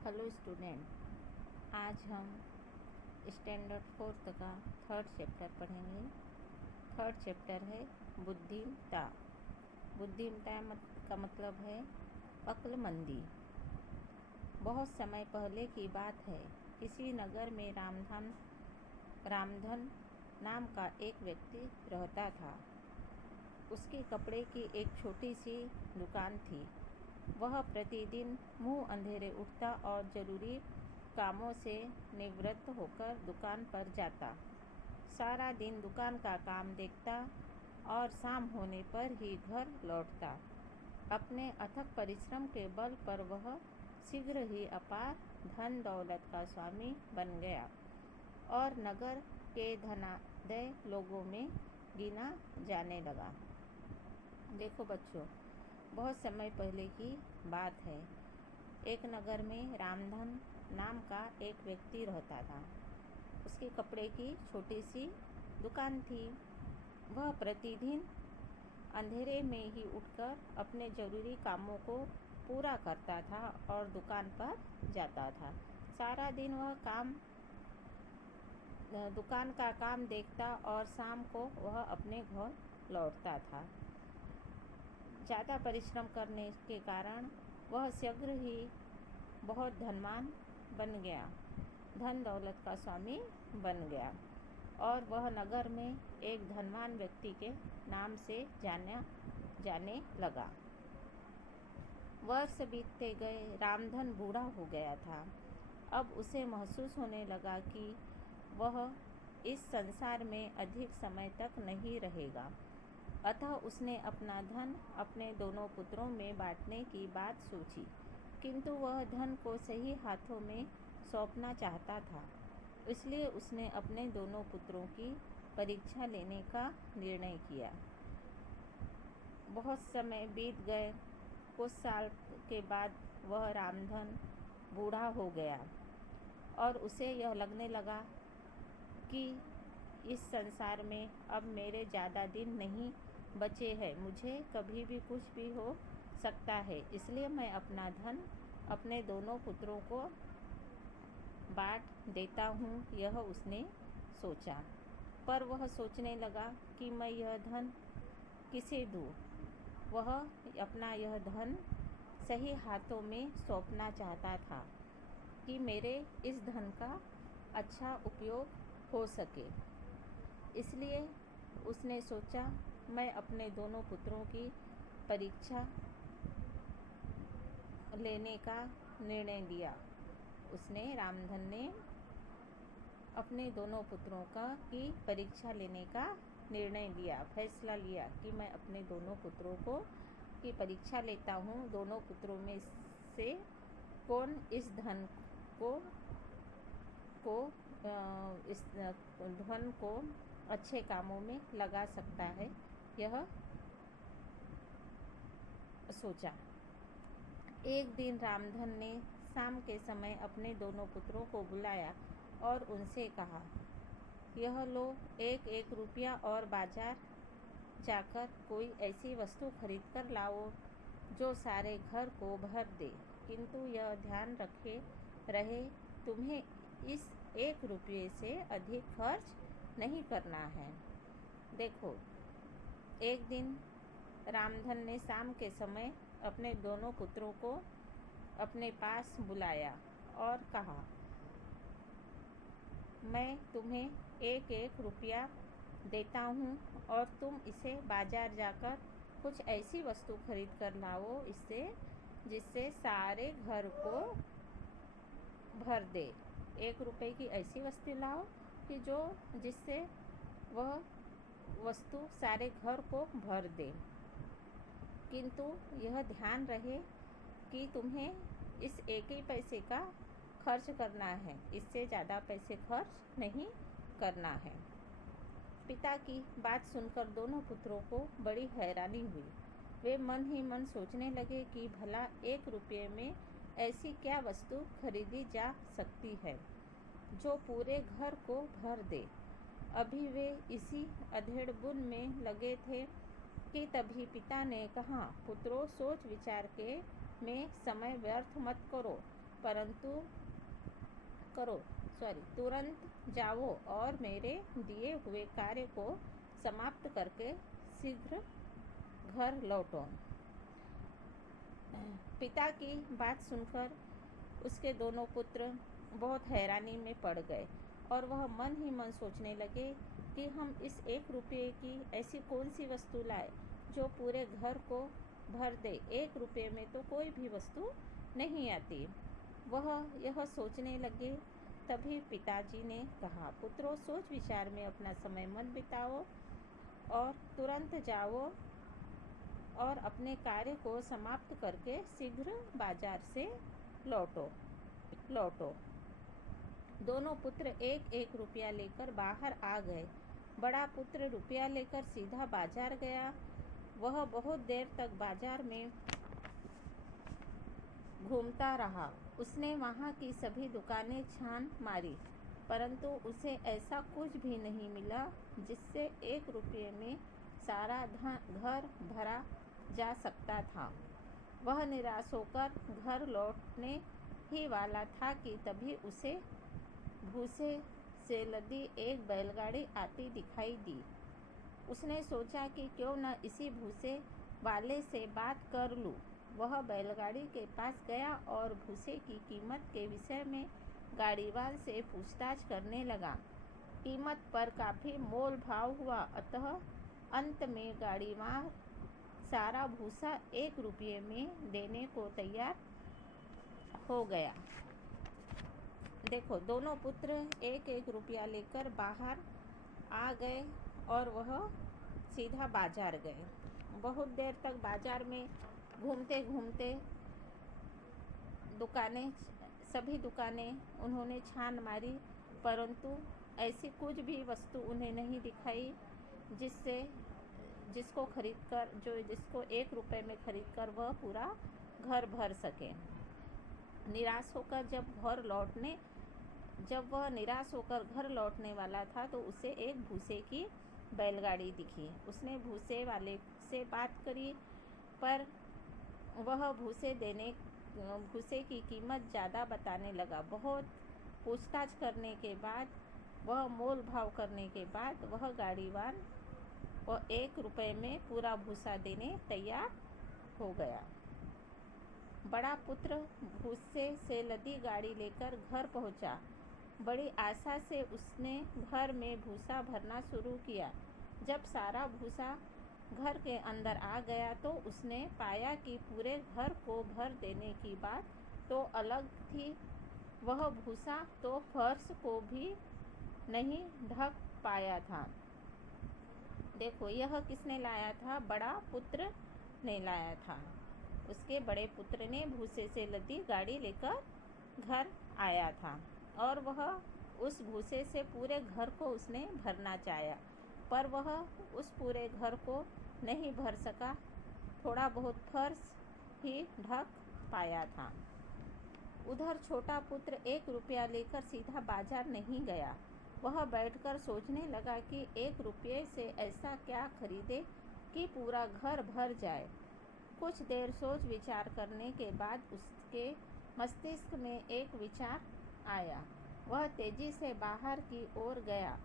Hello student, आज हम standard fourth का थर्ड चैप्टर पढ़ेंगे। थर्ड चैप्टर है बुद्धिमत्ता। बुद्धिमत्ता का मतलब है अक्लमंदी। बहुत समय पहले की बात है। किसी नगर में रामधन नाम का एक व्यक्ति रहता था। उसकी कपड़े की एक छोटी सी दुकान थी। वह प्रतिदिन मुंह अंधेरे उठता और ज़रूरी कामों से निवृत्त होकर दुकान पर जाता। सारा दिन दुकान का काम देखता और शाम होने पर ही घर लौटता। अपने अथक परिश्रम के बल पर वह शीघ्र ही अपार धन दौलत का स्वामी बन गया और नगर के धनाढ्य लोगों में गिना जाने लगा। देखो बच्चों, बहुत समय पहले की बात है। एक नगर में रामधन नाम का एक व्यक्ति रहता था। उसके कपड़े की छोटी सी दुकान थी। वह प्रतिदिन अंधेरे में ही उठकर अपने ज़रूरी कामों को पूरा करता था और दुकान पर जाता था। सारा दिन वह दुकान का काम देखता और शाम को वह अपने घर लौटता था। ज़्यादा परिश्रम करने के कारण वह शीघ्र ही बहुत धनवान बन गया, धन दौलत का स्वामी बन गया और वह नगर में एक धनवान व्यक्ति के नाम से जाने लगा। वर्ष बीतते गए। रामधन बूढ़ा हो गया था। अब उसे महसूस होने लगा कि वह इस संसार में अधिक समय तक नहीं रहेगा। अतः उसने अपना धन अपने दोनों पुत्रों में बांटने की बात सोची, किंतु वह धन को सही हाथों में सौंपना चाहता था। इसलिए उसने अपने दोनों पुत्रों की परीक्षा लेने का निर्णय किया। बहुत समय बीत गए। कुछ साल के बाद वह रामधन बूढ़ा हो गया और उसे यह लगने लगा कि इस संसार में अब मेरे ज़्यादा दिन नहीं बचे हैं। मुझे कभी भी कुछ भी हो सकता है। इसलिए मैं अपना धन अपने दोनों पुत्रों को बांट देता हूँ, यह उसने सोचा। पर वह सोचने लगा कि मैं यह धन किसे दूँ। वह अपना यह धन सही हाथों में सौंपना चाहता था कि मेरे इस धन का अच्छा उपयोग हो सके। इसलिए उसने सोचा, मैं अपने दोनों पुत्रों की परीक्षा लेने का निर्णय लिया। रामधन ने अपने दोनों पुत्रों की परीक्षा लेने का निर्णय लिया, फैसला लिया कि मैं अपने दोनों पुत्रों की परीक्षा लेता हूँ। दोनों पुत्रों में से कौन इस धन को अच्छे कामों में लगा सकता है, यह सोचा। एक दिन रामधन ने शाम के समय अपने दोनों पुत्रों को बुलाया और उनसे कहा, यह लो, एक एक रुपया और बाजार जाकर कोई ऐसी वस्तु खरीद कर लाओ जो सारे घर को भर दे, किंतु यह ध्यान रहे तुम्हें इस 1 रुपये से अधिक खर्च नहीं करना है। देखो, एक दिन रामधन ने शाम के समय अपने दोनों पुत्रों को अपने पास बुलाया और कहा, मैं तुम्हें 1 रुपया देता हूँ और तुम इसे बाजार जाकर कुछ ऐसी वस्तु खरीद कर लाओ जिससे सारे घर को भर दे। 1 रुपये की ऐसी वस्तु लाओ कि जिससे वह वस्तु सारे घर को भर दे, किंतु यह ध्यान रहे कि तुम्हें इस 1 ही पैसे का खर्च करना है, इससे ज़्यादा पैसे खर्च नहीं करना है। पिता की बात सुनकर दोनों पुत्रों को बड़ी हैरानी हुई। वे मन ही मन सोचने लगे कि भला 1 रुपये में ऐसी क्या वस्तु खरीदी जा सकती है जो पूरे घर को भर दे। अभी वे इसी अधेड़-बुन में लगे थे कि तभी पिता ने कहा, पुत्रों, सोच विचार में समय व्यर्थ मत करो। तुरंत जाओ और मेरे दिए हुए कार्य को समाप्त करके शीघ्र घर लौटो। पिता की बात सुनकर उसके दोनों पुत्र बहुत हैरानी में पड़ गए और वह मन ही मन सोचने लगे कि हम इस 1 रुपये की ऐसी कौन सी वस्तु लाए जो पूरे घर को भर दे। 1 रुपये में तो कोई भी वस्तु नहीं आती। वह यह सोचने लगे, तभी पिताजी ने कहा, पुत्रों, सोच विचार में अपना समय मत बिताओ और तुरंत जाओ और अपने कार्य को समाप्त करके शीघ्र बाजार से लौटो। दोनों पुत्र 1-1 रुपया लेकर बाहर आ गए। बड़ा पुत्र रुपया लेकर सीधा बाजार गया। वह बहुत देर तक बाजार में घूमता रहा। उसने वहाँ की सभी दुकानें छान मारी, परंतु उसे ऐसा कुछ भी नहीं मिला जिससे 1 रुपये में सारा घर भरा जा सकता था। वह निराश होकर घर लौटने ही वाला था कि तभी उसे भूसे से लदी एक बैलगाड़ी आती दिखाई दी। उसने सोचा कि क्यों न इसी भूसे वाले से बात कर लूं। वह बैलगाड़ी के पास गया और भूसे की कीमत के विषय में गाड़ीवाल से पूछताछ करने लगा। कीमत पर काफ़ी मोल भाव हुआ, अतः अंत में गाड़ीवाल सारा भूसा 1 रुपये में देने को तैयार हो गया। देखो, दोनों पुत्र 1-1 रुपया लेकर बाहर आ गए और वह सीधा बाजार गए। बहुत देर तक बाजार में घूमते घूमते सभी दुकानें उन्होंने छान मारी, परंतु ऐसी कुछ भी वस्तु उन्हें नहीं दिखाई जिसको 1 रुपये में खरीदकर वह पूरा घर भर सके। निराश होकर जब वह निराश होकर घर लौटने वाला था तो उसे एक भूसे की बैलगाड़ी दिखी। उसने भूसे वाले से बात करी, पर वह भूसे की कीमत ज़्यादा बताने लगा। बहुत पूछताछ करने के बाद, वह मोल भाव करने के बाद वह गाड़ीवान 1 रुपये में पूरा भूसा देने तैयार हो गया। बड़ा पुत्र भूसे से लदी गाड़ी लेकर घर पहुंचा। बड़ी आशा से उसने घर में भूसा भरना शुरू किया। जब सारा भूसा घर के अंदर आ गया तो उसने पाया कि पूरे घर को भर देने की बात तो अलग थी, वह भूसा तो फर्श को भी नहीं ढक पाया था। देखो, यह किसने लाया था? बड़ा पुत्र ने लाया था। उसके बड़े पुत्र ने भूसे से लदी गाड़ी लेकर घर आया था और वह उस भूसे से पूरे घर को उसने भरना चाहा, पर वह उस पूरे घर को नहीं भर सका। थोड़ा बहुत फर्श ही ढक पाया था। उधर छोटा पुत्र 1 रुपया लेकर सीधा बाजार नहीं गया। वह बैठकर सोचने लगा कि 1 रुपये से ऐसा क्या खरीदे कि पूरा घर भर जाए। कुछ देर सोच विचार करने के बाद उसके मस्तिष्क में एक विचार आया। वह तेजी से बाहर की ओर गया।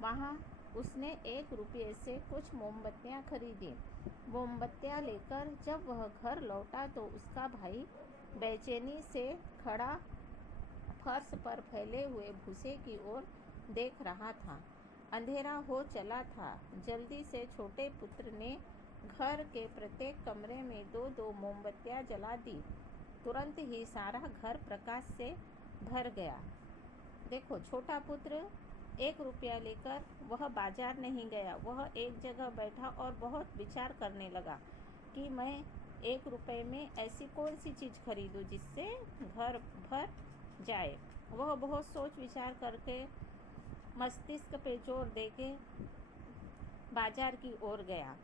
वहाँ उसने 1 रुपये से कुछ मोमबत्तियाँ खरीदी। मोमबत्तियाँ लेकर जब वह घर लौटा तो उसका भाई बेचैनी से खड़ा फर्श पर फैले हुए भूसे की ओर देख रहा था। अंधेरा हो चला था। जल्दी से छोटे पुत्र ने घर के प्रत्येक कमरे में 2-2 मोमबत्तियाँ जला दी। तुरंत ही सारा घर प्रकाश से भर गया। देखो, छोटा पुत्र 1 रुपया लेकर वह बाजार नहीं गया। वह एक जगह बैठा और बहुत विचार करने लगा कि मैं 1 रुपये में ऐसी कौन सी चीज़ खरीदूं जिससे घर भर जाए। वह बहुत सोच विचार करके मस्तिष्क पे जोर देके बाजार की ओर गया।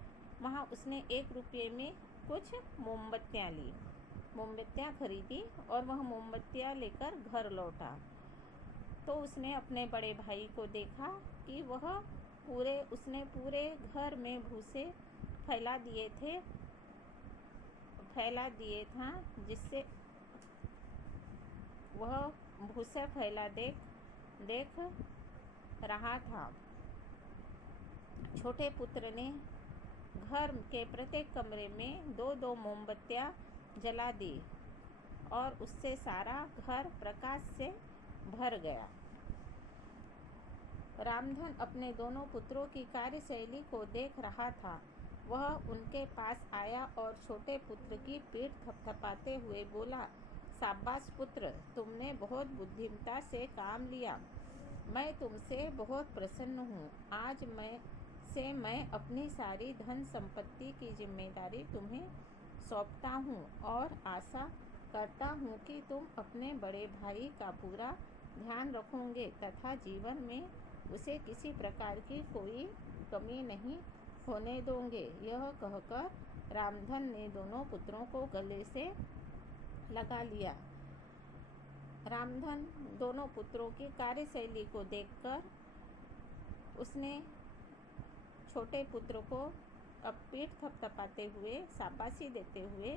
वहाँ उसने 1 रुपये में कुछ मोमबत्तियाँ खरीदी और वह मोमबत्तियाँ लेकर घर लौटा तो उसने अपने बड़े भाई को देखा कि उसने पूरे घर में भूसे फैला दिए था, वह भूसे फैला देख रहा था। छोटे पुत्र ने घर के प्रत्येक कमरे में 2-2 मोमबत्तियाँ जला दी और उससे सारा घर प्रकाश से भर गया। रामधन अपने दोनों पुत्रों की कार्यशैली को देख रहा था। वह उनके पास आया और छोटे पुत्र की पीठ थपथपाते हुए बोला, शाबाश पुत्र, तुमने बहुत बुद्धिमता से काम लिया। मैं तुमसे बहुत प्रसन्न हूँ। आज मैं अपनी सारी धन संपत्ति की जिम्मेदारी तुम्हें सौंपता हूँ और आशा करता हूँ कि तुम अपने बड़े भाई का पूरा ध्यान रखोगे तथा जीवन में उसे किसी प्रकार की कोई कमी नहीं होने दोगे। यह कहकर रामधन ने दोनों पुत्रों को गले से लगा लिया। रामधन दोनों पुत्रों की कार्यशैली को देखकर उसने छोटे पुत्र को अब पीठ थपथपाते हुए शाबाशी देते हुए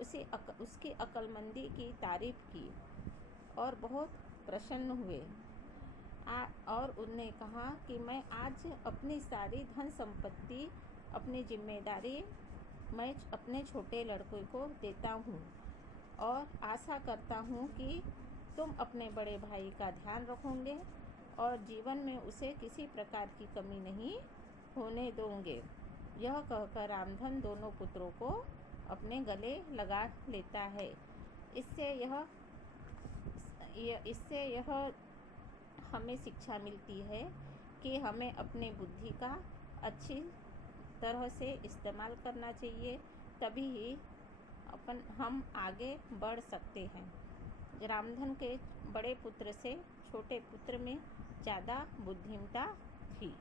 उसकी अक्लमंदी की तारीफ की और बहुत प्रसन्न हुए। और उन्होंने कहा कि मैं आज अपनी सारी धन संपत्ति, अपनी जिम्मेदारी मैं अपने छोटे लड़के को देता हूँ और आशा करता हूँ कि तुम अपने बड़े भाई का ध्यान रखोगे और जीवन में उसे किसी प्रकार की कमी नहीं होने दोगे। यह कहकर रामधन दोनों पुत्रों को अपने गले लगा लेता है। इससे यह हमें शिक्षा मिलती है कि हमें अपने बुद्धि का अच्छी तरह से इस्तेमाल करना चाहिए, तभी ही हम आगे बढ़ सकते हैं। रामधन के बड़े पुत्र से छोटे पुत्र में ज़्यादा बुद्धिमता थी।